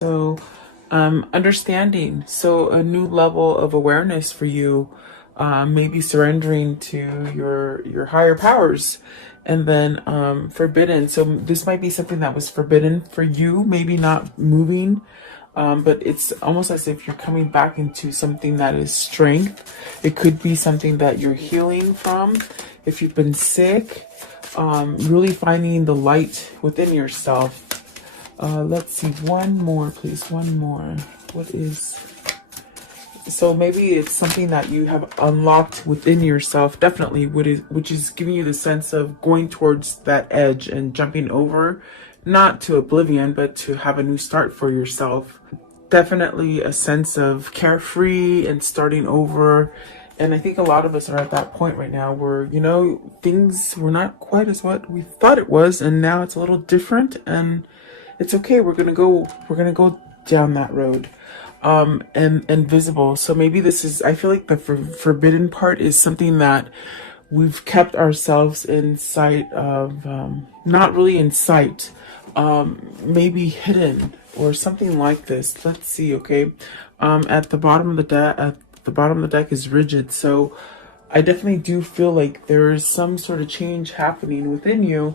So, understanding. So, a new level of awareness for you, maybe surrendering to your higher powers, and then forbidden. So, this might be something that was forbidden for you, maybe not moving, but it's almost as if you're coming back into something that is strength. It could be something that you're healing from. If you've been sick, really finding the light within yourself. Let's see, one more, please. One more. What is... So maybe it's something that you have unlocked within yourself, definitely, which is giving you the sense of going towards that edge and jumping over, not to oblivion, but to have a new start for yourself. Definitely a sense of carefree and starting over. And I think a lot of us are at that point right now where, things were not quite as what we thought it was, and now it's a little different, and it's okay. We're gonna go down that road. And visible. So maybe this is, I feel like the forbidden part is something that we've kept ourselves in sight of, not really in sight, maybe hidden or something like this. Let's see. Okay. At the bottom of the deck is rigid. So I definitely do feel like there is some sort of change happening within you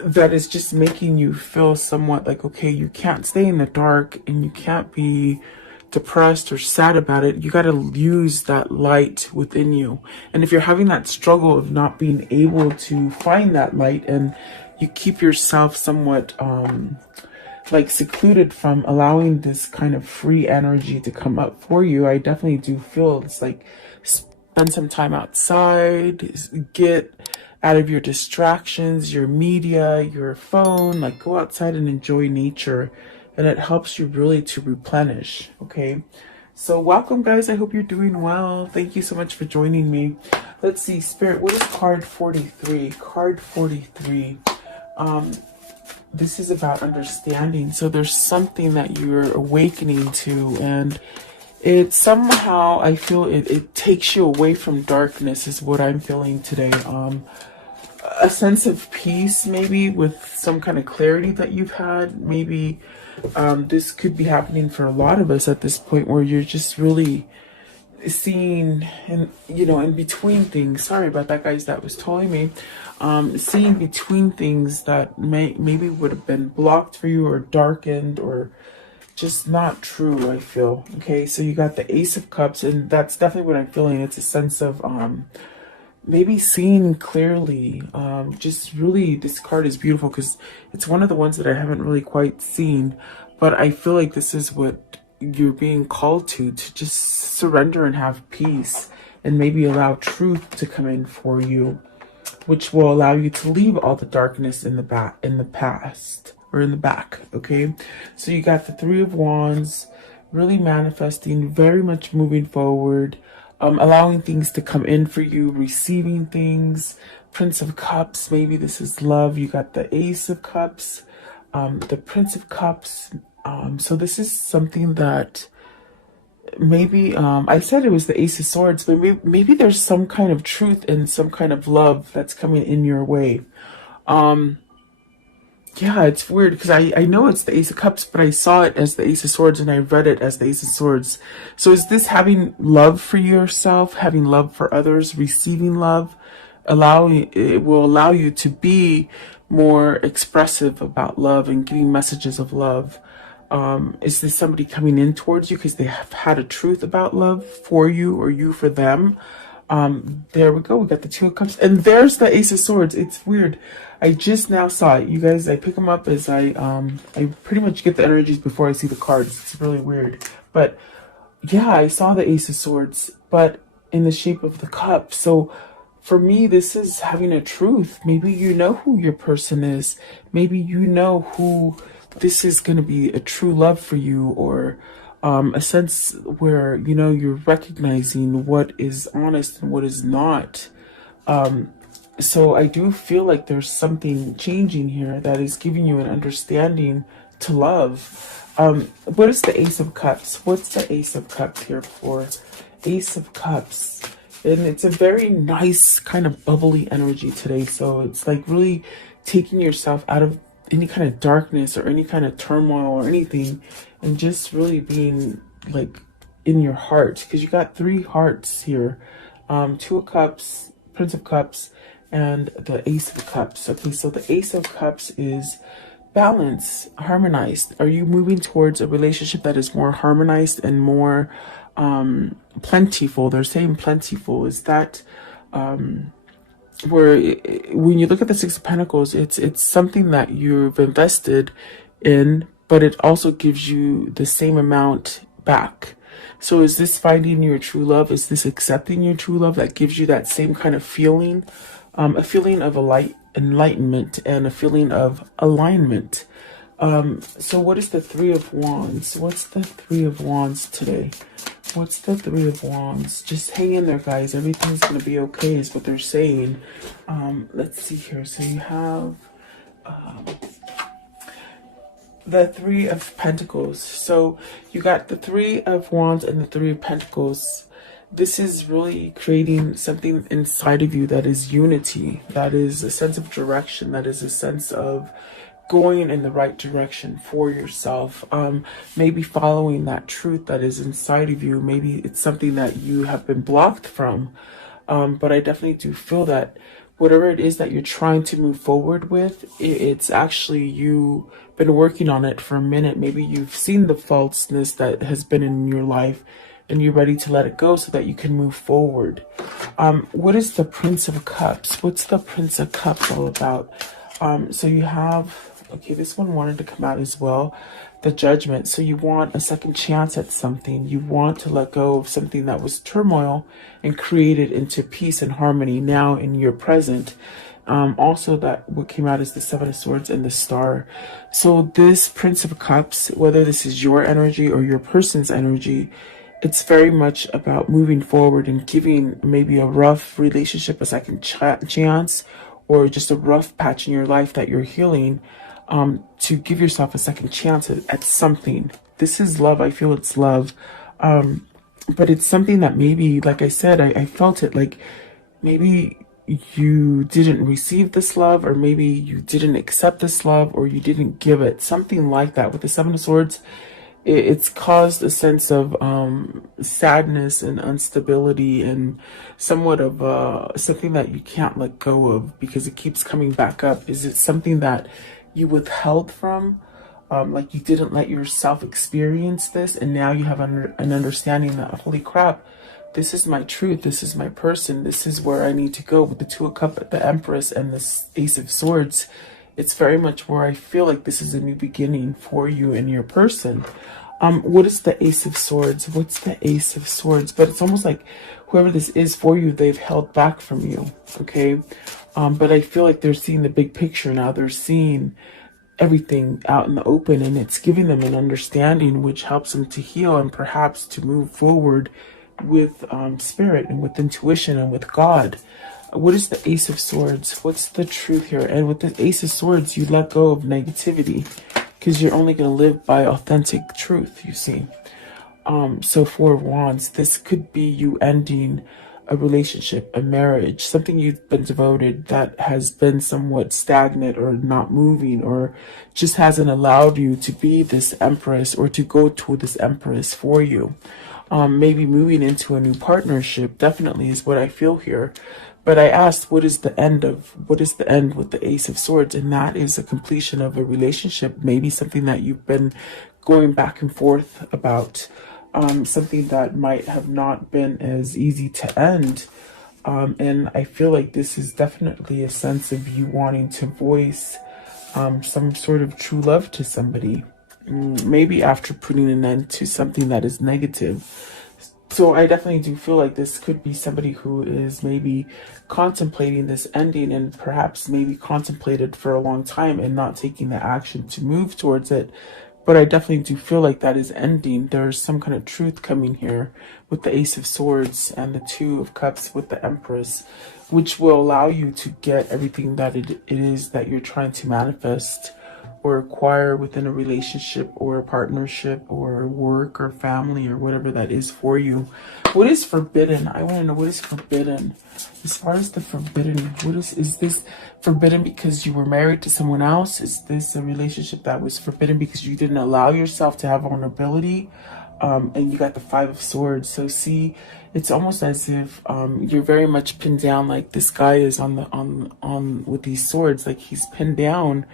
that is just making you feel somewhat like, okay, you can't stay in the dark and you can't be depressed or sad about it. You got to use that light within you. And if you're having that struggle of not being able to find that light, and you keep yourself somewhat like secluded from allowing this kind of free energy to come up for you, I definitely do feel it's like spend some time outside, get out of your distractions, your media, your phone, like go outside and enjoy nature. And it helps you really to replenish. Okay. So welcome, guys. I hope you're doing well. Thank you so much for joining me. Let's see, Spirit, what is card 43? Card 43. This is about understanding. So there's something that you're awakening to, and it somehow, I feel it takes you away from darkness is what I'm feeling today. A sense of peace, maybe with some kind of clarity that you've had. Maybe this could be happening for a lot of us at this point, where you're just really seeing, and in between things. Sorry about that, guys. That was totally me. Seeing between things that maybe would have been blocked for you or darkened or just not true, I feel. Okay, so you got the Ace of Cups, and that's definitely what I'm feeling. It's a sense of maybe seeing clearly. Just really, this card is beautiful because it's one of the ones that I haven't really quite seen, but I feel like this is what you're being called to just surrender and have peace, and maybe allow truth to come in for you, which will allow you to leave all the darkness in the past, or in the back. Okay, so you got the Three of Wands, really manifesting, very much moving forward, allowing things to come in for you, receiving things. Prince of Cups, maybe this is love. You got the Ace of Cups, the Prince of Cups. So this is something that maybe, I said it was the Ace of Swords, but maybe there's some kind of truth and some kind of love that's coming in your way. Yeah, it's weird because I know it's the Ace of Cups, but I saw it as the Ace of Swords and I read it as the Ace of Swords. So is this having love for yourself, having love for others, receiving love? It will allow you to be more expressive about love and giving messages of love. Is this somebody coming in towards you because they have had a truth about love for you, or you for them? There we go. We got the Two of Cups, and there's the Ace of Swords. It's weird. I just now saw it. You guys, I pick them up as I pretty much get the energies before I see the cards. It's really weird. But yeah, I saw the Ace of Swords, but in the shape of the cup. So for me, this is having a truth. Maybe you know who your person is. Maybe you know who this is going to be a true love for you, or a sense where, you're recognizing what is honest and what is not. So I do feel like there's something changing here that is giving you an understanding to love. What is the Ace of Cups? What's the Ace of Cups here for? Ace of Cups. And it's a very nice kind of bubbly energy today. So it's like really taking yourself out of any kind of darkness or any kind of turmoil or anything, and just really being like in your heart, because you got three hearts here, Two of Cups, Prince of Cups, and the Ace of Cups. Okay, so the Ace of Cups is balance, harmonized. Are you moving towards a relationship that is more harmonized and more plentiful? They're saying plentiful. Is that where when you look at the Six of Pentacles, it's something that you've invested in, but it also gives you the same amount back. So is this finding your true love? Is this accepting your true love that gives you that same kind of feeling? A feeling of enlightenment and a feeling of alignment. So what is the Three of Wands? What's the Three of Wands today? What's the Three of Wands? Just hang in there, guys. Everything's going to be okay is what they're saying. Let's see here. So you have the Three of Pentacles. So you got the Three of Wands and the Three of Pentacles. This is really creating something inside of you that is unity, that is a sense of direction, that is a sense of going in the right direction for yourself. Maybe following that truth that is inside of you. Maybe it's something that you have been blocked from. But I definitely do feel that whatever it is that you're trying to move forward with, it's actually you been working on it for a minute. Maybe you've seen the falseness that has been in your life and you're ready to let it go so that you can move forward. What is the Prince of Cups? What's the Prince of Cups all about? So you have, okay, this one wanted to come out as well, the Judgment. So you want a second chance at something. You want to let go of something that was turmoil and create it into peace and harmony now in your present. Also, that what came out is the Seven of Swords and the Star. So this Prince of Cups, whether this is your energy or your person's energy, it's very much about moving forward and giving maybe a rough relationship a second chance, or just a rough patch in your life that you're healing, to give yourself a second chance at something. This is love. I feel it's love. But it's something that maybe, like I said, I felt it like maybe you didn't receive this love, or maybe you didn't accept this love, or you didn't give it. Something like that. With the Seven of Swords, it's caused a sense of sadness and instability and somewhat of something that you can't let go of because it keeps coming back up. Is it something that you withheld from? Like you didn't let yourself experience this, and now you have an understanding that, holy crap, this is my truth, this is my person, this is where I need to go. With the Two of Cups, the Empress, and the Ace of Swords, it's very much where I feel like this is a new beginning for you and your person. What is the Ace of Swords? What's the Ace of Swords? But it's almost like whoever this is for you, they've held back from you, okay? But I feel like they're seeing the big picture now. They're seeing everything out in the open, and it's giving them an understanding which helps them to heal and perhaps to move forward with spirit and with intuition and with God. What is the Ace of Swords? What's the truth here? And with the Ace of Swords, you let go of negativity because you're only going to live by authentic truth, you see. So Four of Wands, this could be you ending a relationship, a marriage, something you've been devoted that has been somewhat stagnant or not moving, or just hasn't allowed you to be this Empress or to go to this Empress for you. Maybe moving into a new partnership definitely is what I feel here. But I asked, what is the end with the Ace of Swords? And that is a completion of a relationship, maybe something that you've been going back and forth about, something that might have not been as easy to end. And I feel like this is definitely a sense of you wanting to voice some sort of true love to somebody, maybe after putting an end to something that is negative. So I definitely do feel like this could be somebody who is maybe contemplating this ending, and perhaps maybe contemplated for a long time and not taking the action to move towards it. But I definitely do feel like that is ending. There's some kind of truth coming here with the Ace of Swords and the Two of Cups with the Empress, which will allow you to get everything that it is that you're trying to manifest or acquire within a relationship or a partnership or work or family or whatever that is for you. What is forbidden? I want to know what is forbidden. As far as the forbidden, what is this forbidden because you were married to someone else? Is this a relationship that was forbidden because you didn't allow yourself to have vulnerability? And you got the Five of Swords. So see, it's almost as if you're very much pinned down, like this guy is on with these swords, like he's pinned down.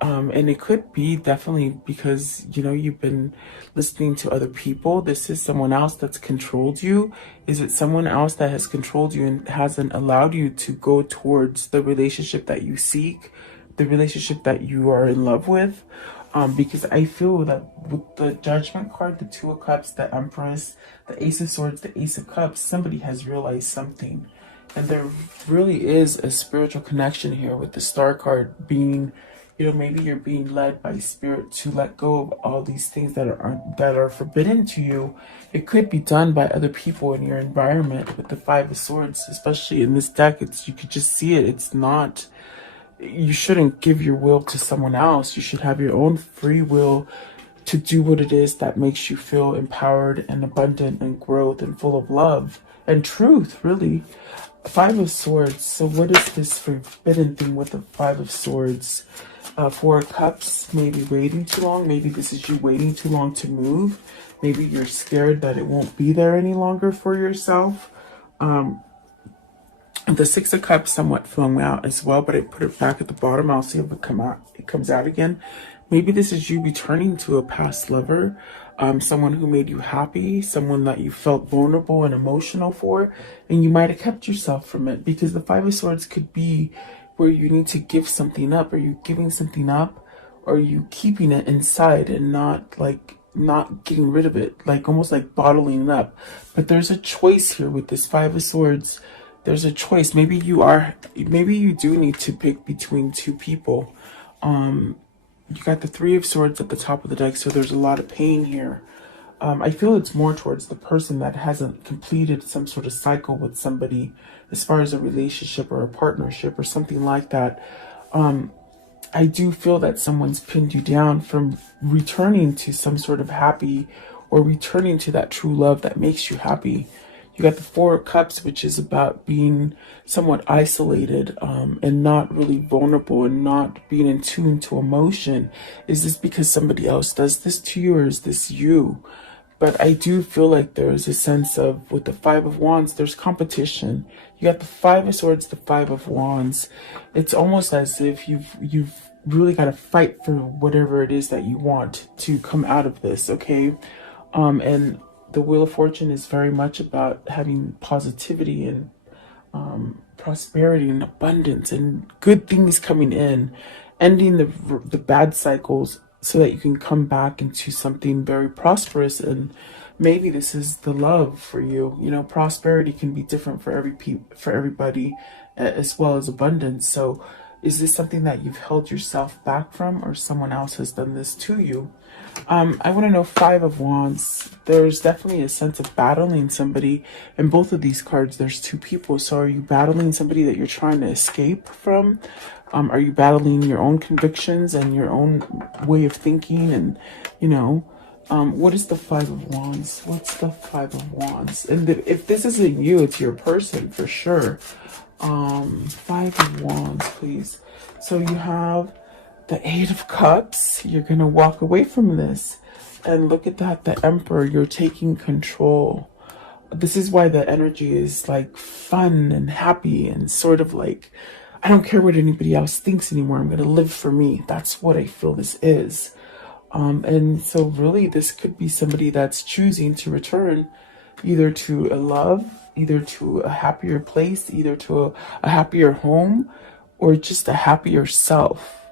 And it could be definitely because, you know, you've been listening to other people. This is someone else that's controlled you. Is it someone else that has controlled you and hasn't allowed you to go towards the relationship that you seek, the relationship that you are in love with? Because I feel that with the Judgment card, the Two of Cups, the Empress, the Ace of Swords, the Ace of Cups, somebody has realized something. And there really is a spiritual connection here with the Star card being, you know, maybe you're being led by spirit to let go of all these things that are forbidden to you. It could be done by other people in your environment with the Five of Swords, especially in this deck. You could just see it. It's not, you shouldn't give your will to someone else. You should have your own free will to do what it is that makes you feel empowered and abundant and growth and full of love and truth, really. Five of Swords. So what is this forbidden thing with the Five of Swords? Four of Cups, maybe waiting too long. Maybe this is you waiting too long to move. Maybe you're scared that it won't be there any longer for yourself. The Six of Cups somewhat flung out as well, but I put it back at the bottom. I'll see if it comes out again. Maybe this is you returning to a past lover, someone who made you happy, someone that you felt vulnerable and emotional for, and you might have kept yourself from it, because the Five of Swords could be where you need to give something up. Are you giving something up, or are you keeping it inside and not getting rid of it, like almost like bottling it up? But there's a choice here with this Five of Swords. There's a choice. Maybe you do need to pick between two people. You got the Three of Swords at the top of the deck, so there's a lot of pain here. I feel it's more towards the person that hasn't completed some sort of cycle with somebody as far as a relationship or a partnership or something like that. I do feel that someone's pinned you down from returning to some sort of happy, or returning to that true love that makes you happy. You got the Four of Cups, which is about being somewhat isolated and not really vulnerable and not being in tune to emotion. Is this because somebody else does this to you, or is this you? But I do feel like there's a sense of, with the Five of Wands, there's competition. You got the Five of Swords, the Five of Wands. It's almost as if you've really got to fight for whatever it is that you want to come out of this, okay? And the Wheel of Fortune is very much about having positivity and prosperity and abundance and good things coming in, ending the bad cycles so that you can come back into something very prosperous. And maybe this is the love for you. You know, prosperity can be different for everybody, as well as abundance. So is this something that you've held yourself back from, or someone else has done this to you? I want to know Five of Wands. There's definitely a sense of battling somebody. In both of these cards, there's two people. So are you battling somebody that you're trying to escape from? Are you battling your own convictions and your own way of thinking? And, you know, what is the Five of Wands? What's the Five of Wands? And if this isn't you, it's your person for sure. Five of Wands, please. So you have the Eight of Cups. You're going to walk away from this. And look at that, the Emperor. You're taking control. This is why the energy is like fun and happy and sort of like, I don't care what anybody else thinks anymore. I'm going to live for me. That's what I feel this is. And so really this could be somebody that's choosing to return either to a love, either to a happier place, either to a happier home, or just a happier self.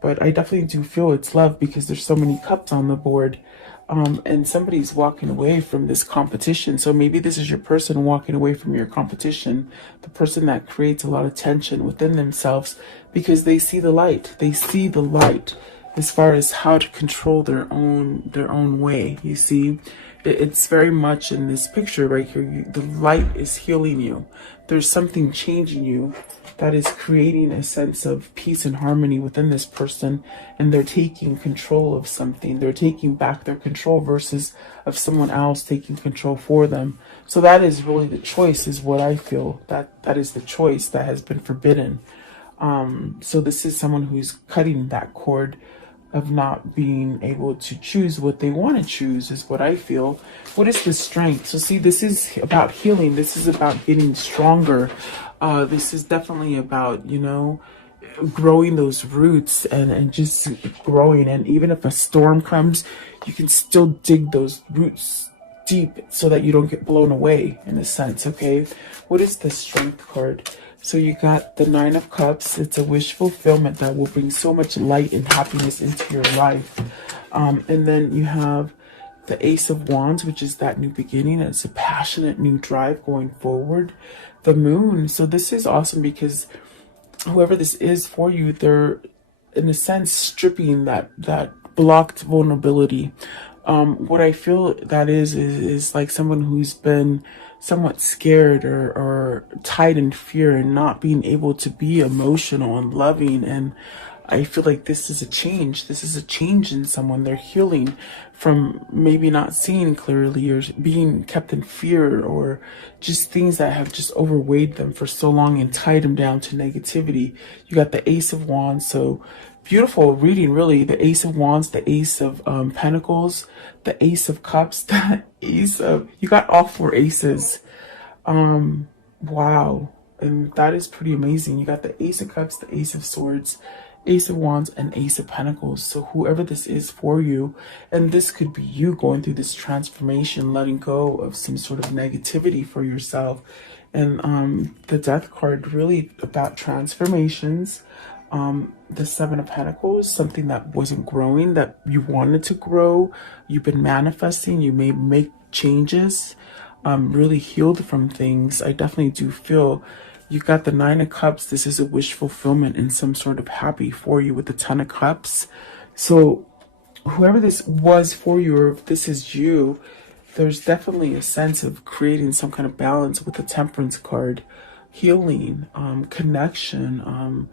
But I definitely do feel it's love, because there's so many cups on the board. And somebody's walking away from this competition. So maybe this is your person walking away from your competition, the person that creates a lot of tension within themselves, because they see the light. They see the light. as far as how to control their own way. You see, it's very much in this picture right here. The light is healing you. There's something changing you that is creating a sense of peace and harmony within this person, and they're taking control of something. They're taking back their control versus of someone else taking control for them. So that is really the choice, is what I feel. That is the choice that has been forbidden. So this is someone who's cutting that cord of not being able to choose what they want to choose, is what I feel. What is the strength? So see, this is about healing. This is about getting stronger. This is definitely about, growing those roots and just growing. And even if a storm comes, you can still dig those roots deep so that you don't get blown away, in a sense. Okay, what is the strength card? So you got the Nine of Cups. It's a wish fulfillment that will bring so much light and happiness into your life. And then you have the Ace of Wands, which is that new beginning. It's a passionate new drive going forward. The Moon. So this is awesome because whoever this is for you, they're in a sense stripping that blocked vulnerability. What I feel that is like someone who's been somewhat scared or tied in fear and not being able to be emotional and loving. And I feel like this is a change. This is a change in someone. They're healing from maybe not seeing clearly or being kept in fear or just things that have just overweighed them for so long and tied them down to negativity. You got the Ace of Wands. So beautiful reading, really. The Ace of Wands, the Ace of Pentacles, the Ace of Cups, the Ace of... You got all four aces. Wow. And that is pretty amazing. You got the Ace of Cups, the Ace of Swords, Ace of Wands, and Ace of Pentacles. So whoever this is for you, and this could be you going through this transformation, letting go of some sort of negativity for yourself. And the Death card, really about transformations. The Seven of Pentacles, something that wasn't growing, that you wanted to grow. You've been manifesting. You may make changes. Really healed from things. I definitely do feel you got the Nine of Cups. This is a wish fulfillment and some sort of happy for you with the Ten of Cups. So whoever this was for you, or if this is you, there's definitely a sense of creating some kind of balance with the Temperance card. Healing, connection,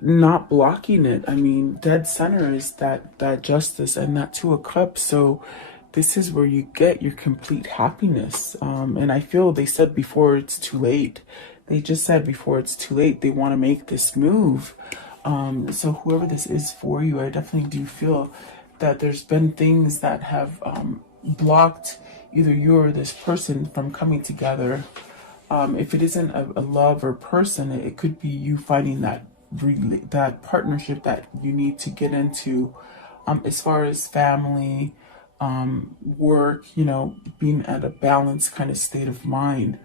not blocking it. I mean, dead center is that justice and that Two of Cups. So this is where you get your complete happiness. And I feel they said before it's too late. They just said before it's too late, they want to make this move. So whoever this is for you, I definitely do feel that there's been things that have blocked either you or this person from coming together. If it isn't a love or person, it could be you finding that partnership that you need to get into, as far as family, work, being at a balanced kind of state of mind.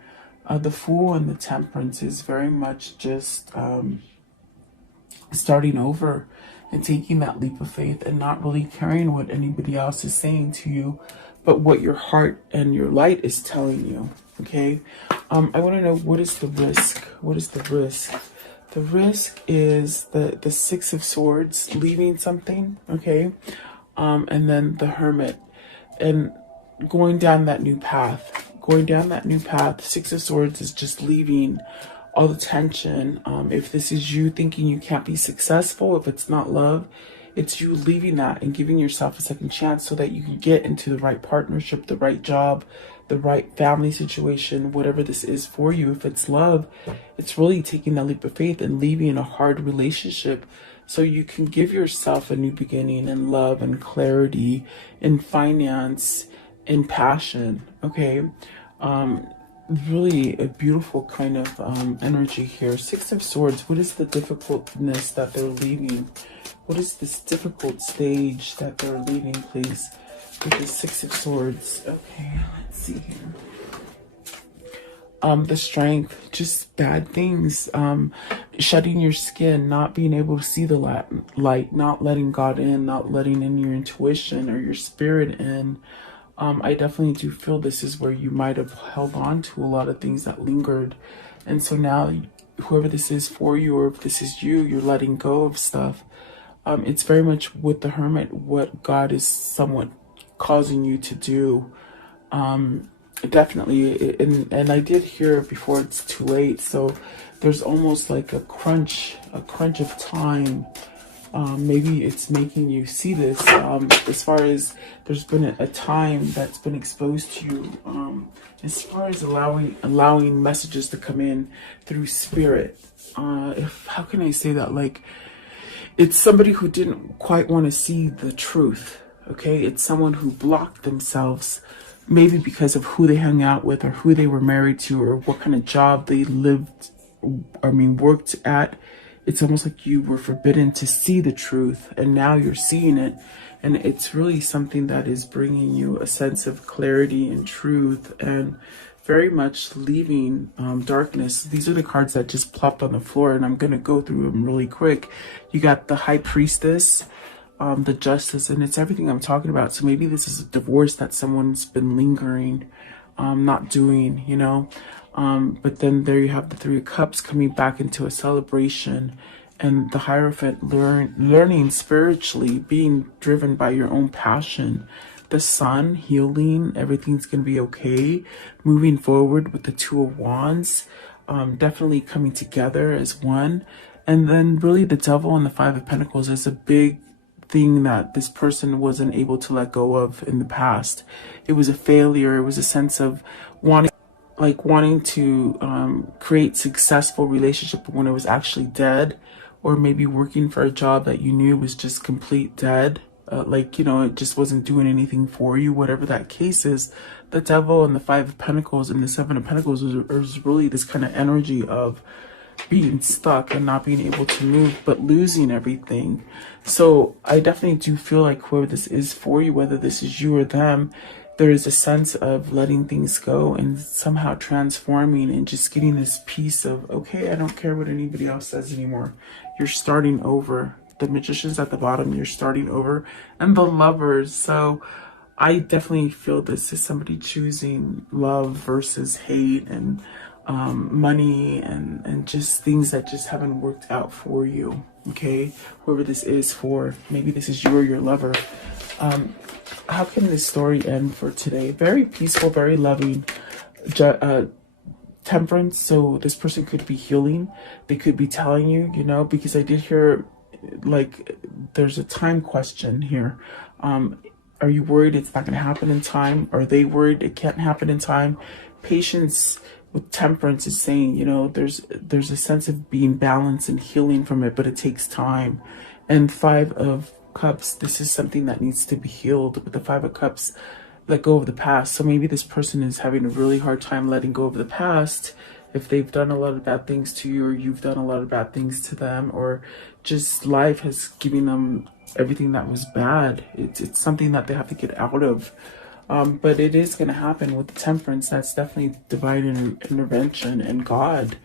The Fool and the Temperance is very much just starting over and taking that leap of faith and not really caring what anybody else is saying to you, but what your heart and your light is telling you. Okay. I want to know, what is the risk? What is the risk? The risk is the Six of Swords, leaving something. Okay. And then the Hermit, and going down that new path. Going down that new path. Six of Swords is just leaving all the tension. If this is you thinking you can't be successful, if it's not love, it's you leaving that and giving yourself a second chance so that you can get into the right partnership, the right job, the right family situation, whatever this is for you. If it's love, it's really taking that leap of faith and leaving a hard relationship so you can give yourself a new beginning in love and clarity, in finance, in passion. Okay. Really a beautiful kind of energy here. Six of Swords, what is the difficultness that they're leaving? What is this difficult stage that they're leaving, please? With the Six of Swords. Okay, let's see here. The Strength, just bad things, shutting your skin, not being able to see the light, not letting God in, not letting in your intuition or your spirit in. I definitely do feel this is where you might have held on to a lot of things that lingered. And so now, whoever this is for you, or if this is you, you're letting go of stuff. It's very much with the Hermit what God is somewhat causing you to do. Definitely, and I did hear before it's too late. So there's almost like a crunch of time. Maybe it's making you see this. As far as there's been a time that's been exposed to you. As far as allowing messages to come in through spirit. How can I say that? Like, it's somebody who didn't quite want to see the truth. Okay, it's someone who blocked themselves, maybe because of who they hung out with or who they were married to or what kind of job they worked at. It's almost like you were forbidden to see the truth, and now you're seeing it. And it's really something that is bringing you a sense of clarity and truth, and very much leaving darkness. These are the cards that just plopped on the floor, and I'm going to go through them really quick. You got the High Priestess, the Justice, and it's everything I'm talking about. So maybe this is a divorce that someone's been lingering, not doing, you know. But then there you have the Three of Cups coming back into a celebration, and the Hierophant learning spiritually, being driven by your own passion. The Sun healing, everything's going to be okay. Moving forward with the Two of Wands, definitely coming together as one. And then really the Devil and the Five of Pentacles is a big thing that this person wasn't able to let go of in the past. It was a failure. It was a sense of wanting to create successful relationship when it was actually dead, or maybe working for a job that you knew was just complete dead. It just wasn't doing anything for you, whatever that case is. The Devil and the Five of Pentacles and the Seven of Pentacles is really this kind of energy of being stuck and not being able to move, but losing everything. So I definitely do feel like whoever this is for you, whether this is you or them, there is a sense of letting things go and somehow transforming and just getting this piece of, okay, I don't care what anybody else says anymore. You're starting over. The Magician's at the bottom, you're starting over. And the Lovers. So I definitely feel this is somebody choosing love versus hate, and money, and just things that just haven't worked out for you. Okay, whoever this is for, maybe this is you or your lover. How can this story end for today? Very peaceful, very loving. Temperance. So this person could be healing. They could be telling you, because I did hear, like, there's a time question here. Are you worried it's not going to happen in time? Are they worried it can't happen in time? Patience with Temperance is saying, there's a sense of being balanced and healing from it, but it takes time. And Five of Cups, this is something that needs to be healed. With the Five of Cups, let go of the past. So maybe this person is having a really hard time letting go of the past, if they've done a lot of bad things to you, or you've done a lot of bad things to them, or just life has given them everything that was bad. It's something that they have to get out of. But it is going to happen with the Temperance. That's definitely divine intervention and God.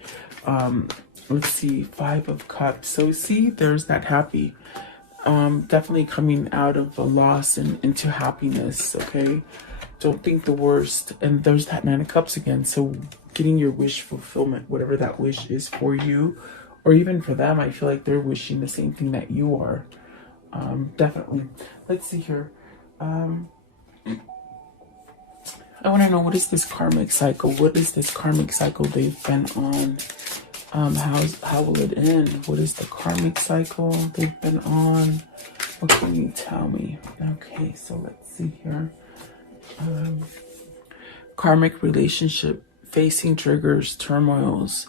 Let's see, Five of Cups. So see, there's that happy. Definitely coming out of a loss and into happiness, okay? Don't think the worst. And there's that Nine of Cups again. So getting your wish fulfillment, whatever that wish is for you, or even for them, I feel like they're wishing the same thing that you are. Definitely. Let's see here. I want to know, what is this karmic cycle? What is this karmic cycle they've been on? How will it end? What is the karmic cycle they've been on? What can you tell me? Okay, so let's see here. Karmic relationship, facing triggers, turmoils,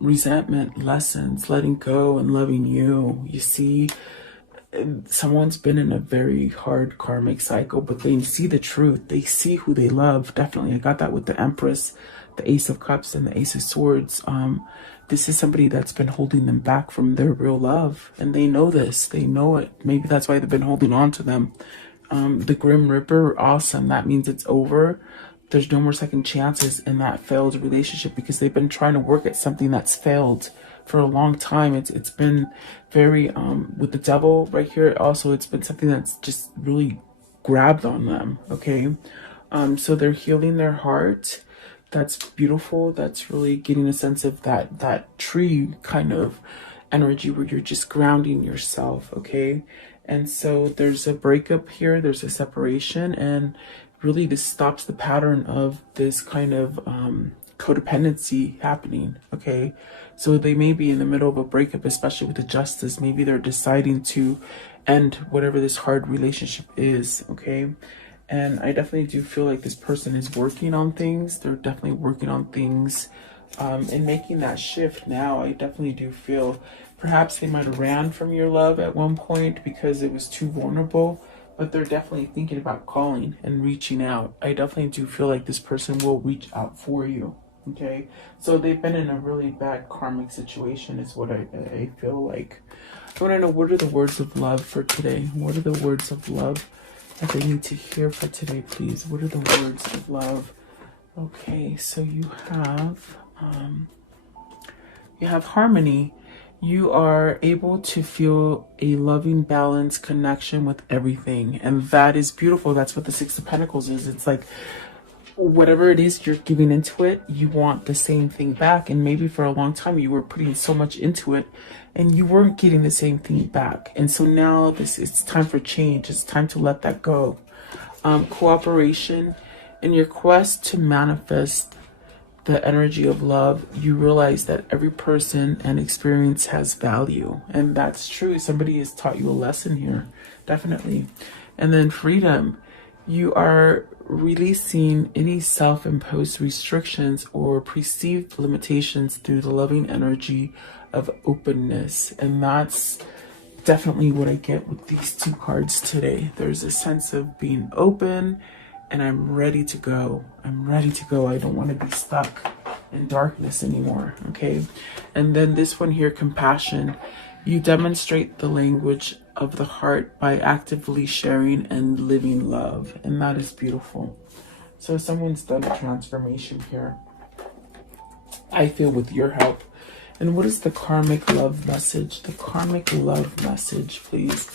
resentment, lessons, letting go and loving you. You see, someone's been in a very hard karmic cycle, but they see the truth. They see who they love. Definitely. I got that with the Empress, the Ace of Cups, and the Ace of Swords. This is somebody that's been holding them back from their real love, and they know this. They know it. Maybe that's why they've been holding on to them. The Grim Reaper, awesome. That means it's over. There's no more second chances in that failed relationship, because they've been trying to work at something that's failed for a long time. It's been very with the Devil right here. Also, it's been something that's just really grabbed on them. Okay, so they're healing their heart. That's beautiful. That's really getting a sense of that tree kind of energy where you're just grounding yourself, okay? And so there's a breakup here, there's a separation, and really this stops the pattern of this kind of codependency happening, okay? So they may be in the middle of a breakup, especially with the justice. Maybe they're deciding to end whatever this hard relationship is, okay? And I definitely do feel like this person is working on things. They're definitely working on things and making that shift now. I definitely do feel perhaps they might have ran from your love at one point because it was too vulnerable, but they're definitely thinking about calling and reaching out. I definitely do feel like this person will reach out for you. Okay, so they've been in a really bad karmic situation is what I feel like. I want to know, what are the words of love for today? What are the words of love that they need to hear for today, please? What are the words of love? Okay, so you have harmony. You are able to feel a loving, balanced connection with everything, and that is beautiful. That's what the Six of Pentacles is. It's like whatever it is you're giving into it, you want the same thing back. And maybe for a long time you were putting so much into it and you weren't getting the same thing back. And so now it's time for change. It's time to let that go. Cooperation. In your quest to manifest the energy of love, you realize that every person and experience has value. And that's true. Somebody has taught you a lesson here. Definitely. And then freedom. You are releasing any self-imposed restrictions or perceived limitations through the loving energy of openness. And that's definitely what I get with these two cards today. There's a sense of being open and I'm ready to go. I'm ready to go. I don't want to be stuck in darkness anymore. Okay. And then this one here, compassion. You demonstrate the language of the heart by actively sharing and living love. And that is beautiful. So someone's done a transformation here, I feel, with your help. And what is the karmic love message? The karmic love message, please.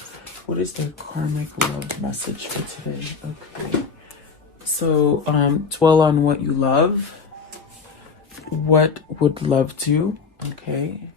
What is the karmic love message for today? Okay. So dwell on what you love. What would love do? Okay.